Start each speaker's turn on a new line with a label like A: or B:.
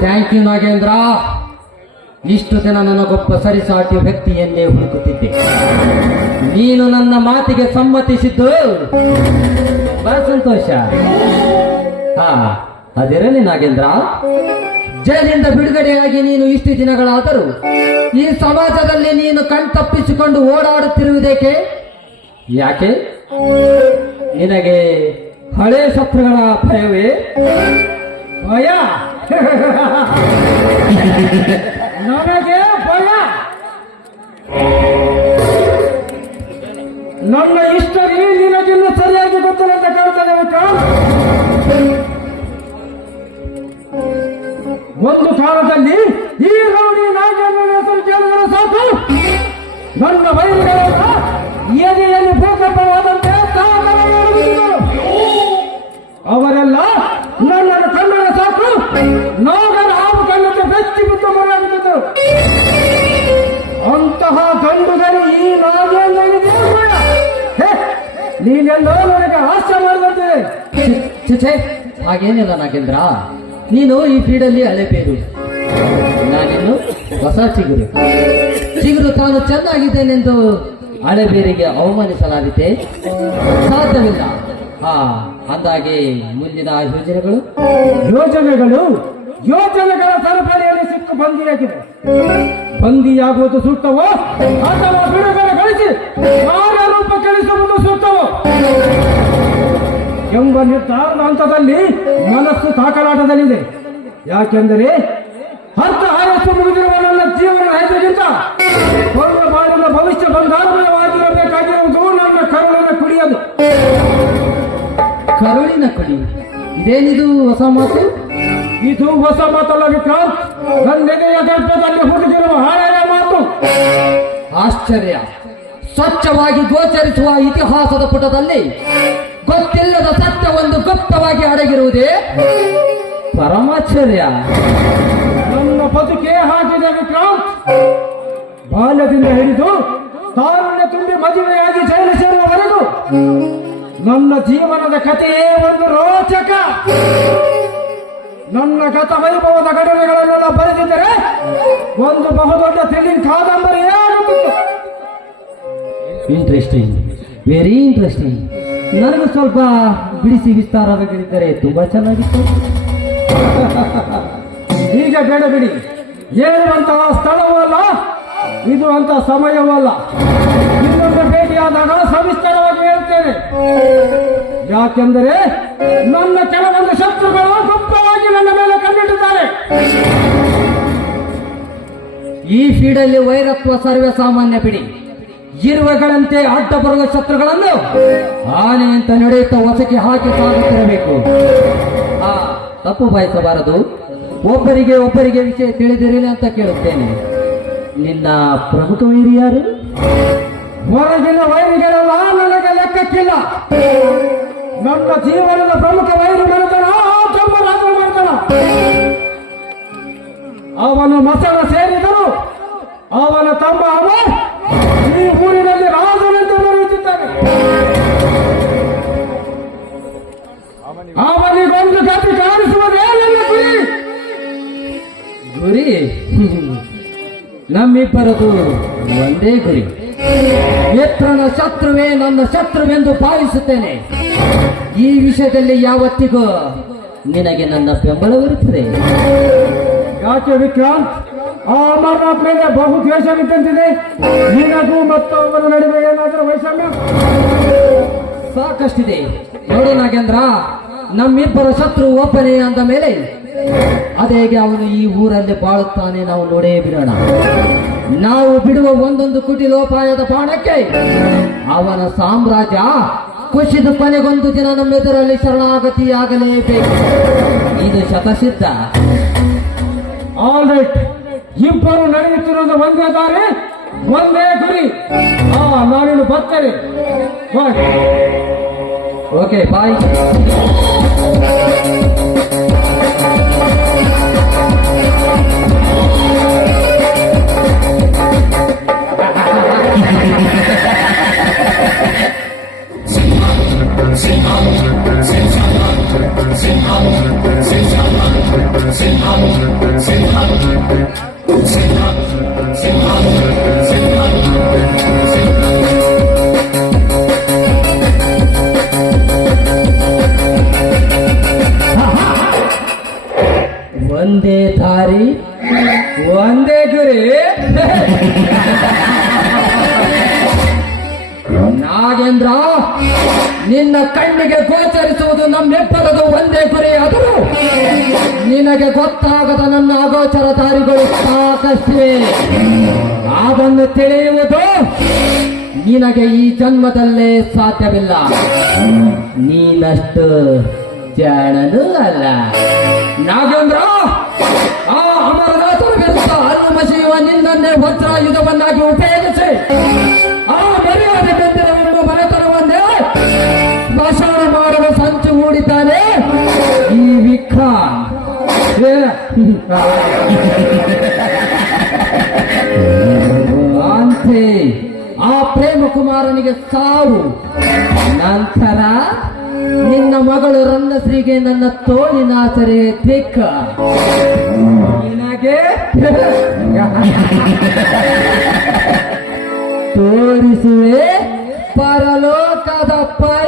A: Thank you Nagendra. ಇಷ್ಟು ದಿನ ನನಗೊಬ್ಬ ಸರಿಸಾಟಿ ವ್ಯಕ್ತಿಯನ್ನೇ ಹುಡುಕುತ್ತಿದ್ದೆ. ನೀನು ನನ್ನ ಮಾತಿಗೆ ಸಮ್ಮತಿಸಿದ್ದು ಬಹಳ ಸಂತೋಷ. ಹಾ, ಅದಿರಲಿ ನಾಗೇಂದ್ರ. ಜೈಲಿಂದ ಬಿಡುಗಡೆಯಾಗಿ ನೀನು ಇಷ್ಟು ದಿನಗಳಾದರೂ ಈ ಸಮಾಜದಲ್ಲಿ ನೀನು ಕಣ್ತಪ್ಪಿಸಿಕೊಂಡು ಓಡಾಡುತ್ತಿರುವುದೇಕೆ? ಯಾಕೆ? ನಿನಗೆ ಹಳೆ ಶತ್ರುಗಳ ಭಯವೇ? ಭಯ? ನನಗೆ ಭಯ. ನನ್ನ ಇಷ್ಟರಿ ನಿನಗಿನ್ನು ಸರಿಯಾಗಿ ಗೊತ್ತಿಲ್ಲ ಅಂತ ಕಾಣ್ತದೆ ವಿಕ್ರಮ್ ಒಂದು ಕಾಲದಲ್ಲಿ ಈ ರೌಡಿ ನಾಗೇಂದ್ರ ಹೆಸರು ಕೇಳಿದರೆ ಸಾಕು. ನನ್ನ ವೈರಿಗಳೆಲ್ಲ ಬಿದ್ದು ಅಂತಹ ಗಂಡುಗಳು ಈ ನಾಗೇಂದ್ರನಿಗೆ ನೀನೆಲ್ಲೋ ನನಗೆ ಮಾಡಿದಂತೆ. ಚಿಚೆ ಹಾಗೇನಿಲ್ಲ ನಾಗೇಂದ್ರ. ನೀನು ಈ ಫೀಡಲ್ಲಿ ಹಳೆ ಬೇರು ನಾನಿನ್ನು ಹೊಸ ಚಿಗುರು. ಚಿಗುರು ತಾನು ಚೆನ್ನಾಗಿದ್ದೇನೆಂದು ಹಳೆ ಬೇರಿಗೆ ಅವಮಾನಿಸಲಾಗಿದೆ ಸಾಧ್ಯವಿಲ್ಲ. ಹಾ ಅಂದಾಗೆ ಮುಂದಿನ ಯೋಜನೆಗಳು? ಯೋಜನೆಗಳು ಯೋಜನೆಗಳ ಸರಪಳಿಯಲ್ಲಿ ಸಿಕ್ಕು ಬಂದಿಯಾಗಿದೆ ಬಂದಿಯಾಗುವುದು ಸೂಕ್ತವೋ? ಅಥವಾ ಬಿಡುಗಡೆ ಗಳಿಸಿ ಕಾರ್ಯರೂಪ ಕಳಿಸುವುದು ಸೂಕ್ತವೋ? ಎಂಬ ನಿರ್ಧಾರದ ಹಂತದಲ್ಲಿ ಮನಸ್ಸು ತಾಕಲಾಟದಲ್ಲಿದೆ. ಯಾಕೆಂದರೆ ಹತ್ತ ಆಯಸ್ಸು ಮುಗಿದಿರುವ ನನ್ನ ಜೀವನ ಹೆಸರಿಗಿಂತ ಒಂದು ಬಾಳಿನ ಭವಿಷ್ಯ ಬಂಗಾರಮಯವಾಗಿರಬೇಕಾಗಿರುವುದು ನನ್ನ ಕರುಳಿನ ಕುಡಿಯದು ಕರುಳಿನ ಕುಡಿ ಇದೇನಿದು ಹೊಸ ಮಾತು? ಇದು ಹೊಸ ಮಾತಲ್ಲ ವಿಕ್ರಾಂತ್? ಗರ್ಭದಲ್ಲಿ ಹುಡುಗಿರುವ ಹಳೆಯ ಮಾತು. ಆಶ್ಚರ್ಯ. ಸ್ವಚ್ಛವಾಗಿ ಗೋಚರಿಸುವ ಇತಿಹಾಸದ ಪುಟದಲ್ಲಿ ಗೊತ್ತಿಲ್ಲದ ಸತ್ಯ ಒಂದು ಗುಪ್ತವಾಗಿ ಅಡಗಿರುವುದೇ? ಪರಮಾಶ್ಚರ್ಯ. ನನ್ನ ಬದುಕೆ ಹಾಕಿದೆ ವಿಕ್ರಾಂತ್. ಬಾಲ್ಯದಿಂದ ಹಿಡಿದು ತಾರುಣ್ಯ ತುಂಬಿ ಮದುವೆಯಾಗಿ ಜೈಲು ಸೇರುವವರೆಗೂ ನನ್ನ ಜೀವನದ ಕಥೆಯೇ ಒಂದು ರೋಚಕ. ನನ್ನ ಗತ ವೈಭವದ ಘಟನೆಗಳನ್ನೆಲ್ಲ ಬರೆದಿದ್ದರೆ ಒಂದು ಬಹುದೊಡ್ಡ ಥ್ರಿಲ್ಲಿಂಗ್ ಕಾದಂಬರಿ ಇಂಟ್ರೆಸ್ಟಿಂಗ್ ವೆರಿ ಇಂಟ್ರೆಸ್ಟಿಂಗ್ ನನಗೂ ಸ್ವಲ್ಪ ಬಿಡಿಸಿ ವಿಸ್ತಾರವಾಗಿದ್ದರೆ ತುಂಬಾ ಚೆನ್ನಾಗಿತ್ತು. ಈಗ ಬೇಡ ಬಿಡಿ. ಏನುವಂತಹ ಸ್ಥಳವೂ ಅಲ್ಲ ಇದು ಅಂತ ಸಮಯವೂ ಅಲ್ಲ. ಇನ್ನೊಂದು ಭೇಟಿಯಾದಾಗ ಸವಿಸ್ತಾರವಾಗಿ ಹೇಳ್ತೇನೆ. ಯಾಕೆಂದರೆ ನನ್ನ ಕೆಲವೊಂದು ಶತ್ರುಗಳು ಗುಪ್ತವಾಗಿ ನನ್ನ ಮೇಲೆ ಕಣ್ಣಿಟ್ಟಿದ್ದಾರೆ ಈ ಫೀಡಲ್ಲಿ ವೈರತ್ವ ಸರ್ವೇ ಸಾಮಾನ್ಯ ಬಿಡಿ. ಇರುವೆಗಳಂತೆ ಅಡ್ಡ ಬರುವ ಶತ್ರುಗಳನ್ನು ಆನೆಯಂತ ನಡೆಯುತ್ತಾ ಹೊಸಕಿ ಹಾಕಿ ಸಾಗುತ್ತಿರಬೇಕು ಆ, ತಪ್ಪು ಬಯಸಬಾರದು ಒಬ್ಬರಿಗೆ ಒಬ್ಬರಿಗೆ ವಿಷಯ ತಿಳಿದಿರಲಿ ಅಂತ ಕೇಳುತ್ತೇನೆ. ನಿನ್ನ ಪ್ರಮುಖ ವೈರಿ ಯಾರು? ಹೊರಗಿನ ವೈರಿಗಳೆಲ್ಲ ನನಗೆ ಲೆಕ್ಕಕ್ಕಿಲ್ಲ. ನನ್ನ ಜೀವನದ ಪ್ರಮುಖ ವೈರಿ ಅವನು ಮಸಣ ಸೇರಿದರು ಅವನ ತಮ್ಮ ಅವ ಈ ಊರಿನಲ್ಲಿ ರಾಜನಂತೆ ಮೆರೆಯುತ್ತಿದ್ದಾನೆ ಅವನಿಗೊಂದು ಗತಿ ಕಾಣಿಸುವುದೇ ನನ್ನ ಗುರಿ ಗುರಿ? ನಮ್ಮಿಬ್ಬರದು ಒಂದೇ ಗುರಿ. ಮಿತ್ರನ ಶತ್ರುವೇ ನನ್ನ ಶತ್ರುವೆಂದು ಭಾವಿಸುತ್ತೇನೆ. ಈ ವಿಷಯದಲ್ಲಿ ಯಾವತ್ತಿಗೂ ನಿನಗೆ ನನ್ನ ಬೆಂಬಲವಿರುತ್ತದೆ. ಯಾಕೆ ವಿಕ್ರಾಂತ್? ಆ ಅಮರನಾಥ್ ಮೇಲೆ ಬಹು ದ್ವೇಷವಿದ್ದಂತಿದೆ ನಿನಗೂ ಮತ್ತು ಅವರ ನಡುವೆ ಏನಾದರೂ ವೈಷಮ್ಯ? ಸಾಕಷ್ಟಿದೆ. ನೋಡು ನಾಗೇಂದ್ರ, ನಮ್ಮಿಬ್ಬರ ಶತ್ರು ಒಬ್ಬನೇ ಅಂದ ಮೇಲೆ ಅದೇಗೆ ಅವನು ಈ ಊರಲ್ಲಿ ಬಾಳುತ್ತಾನೆ ನಾವು ನೋಡೇ ಬಿಡೋಣ. ನಾವು ಬಿಡುವ ಒಂದೊಂದು ಕುಟಿಲೋಪಾಯದ ಬಾಣಕ್ಕೆ ಅವನ ಸಾಮ್ರಾಜ್ಯ ಕುಸಿದು ಕೊನೆಗೊಂದು ದಿನ ನಮ್ಮೆದುರಲ್ಲಿ ಶರಣಾಗತಿಯಾಗಲೇಬೇಕು. ಇದು ಶತಸಿದ್ಧ. ಆಲ್ ರೈಟ್ ಇಬ್ಬರು ನಡೆಯುತ್ತಿರುವುದು ಒಂದೇ ದಾರಿ ಒಂದೇ ಗುರಿ. ಆ ನಾನಿನ್ನು ಬರ್ತೇನೆ. ಓಕೆ ಬಾಯ್ ಒಂದೇ ಗುರಿ. ನಾಗೇಂದ್ರ, ನಿನ್ನ ಕಣ್ಣಿಗೆ ಗೋಚರಿಸುವುದು ನಮ್ಮೆಬ್ಬರದು ಒಂದೇ ಗುರಿ ಆದರೂ ನಿನಗೆ ಗೊತ್ತಾಗದ ನನ್ನ ಅಗೋಚರ ದಾರಿಗಳು ಸಾಕಷ್ಟಿವೆ ಅದನ್ನು ತಿಳಿಯುವುದು ನಿನಗೆ ಈ ಜನ್ಮದಲ್ಲೇ ಸಾಧ್ಯವಿಲ್ಲ. ನೀನಷ್ಟು ಜಾಣನೂ ಅಲ್ಲ. ನಾಗೇಂದ್ರ, ಆ ವಿರುದ್ಧ ಹಲ್ಲು ವಜ್ರ ನಿನ್ನನ್ನೇ ವಜ್ರಾಯುಧವನ್ನಾಗಿ ಉಪಯೋಗಿಸಿ, ಆ ಮರ್ಯಾದೆ ಬೆಂದಿರವನ್ನು ಬರತನವನ್ನೇ ಸ್ಮಶಾನ ಮಾಡಲು ಸಂಚು ಮೂಡಿದ್ದಾನೆ ಈ ವಿಕ್ರಮ್ ಅಂತೆ ಆ ಪ್ರೇಮ ಕುಮಾರನಿಗೆ ಸಾವು. ನಂತರ ನಿನ್ನ ಮಗಳು ರಂಗಶ್ರೀಗೆ ನನ್ನ ತೋಳಿನ ಸರಿ ತೋರಿಸುವೆ ಪರಲೋಕದ ಪೈ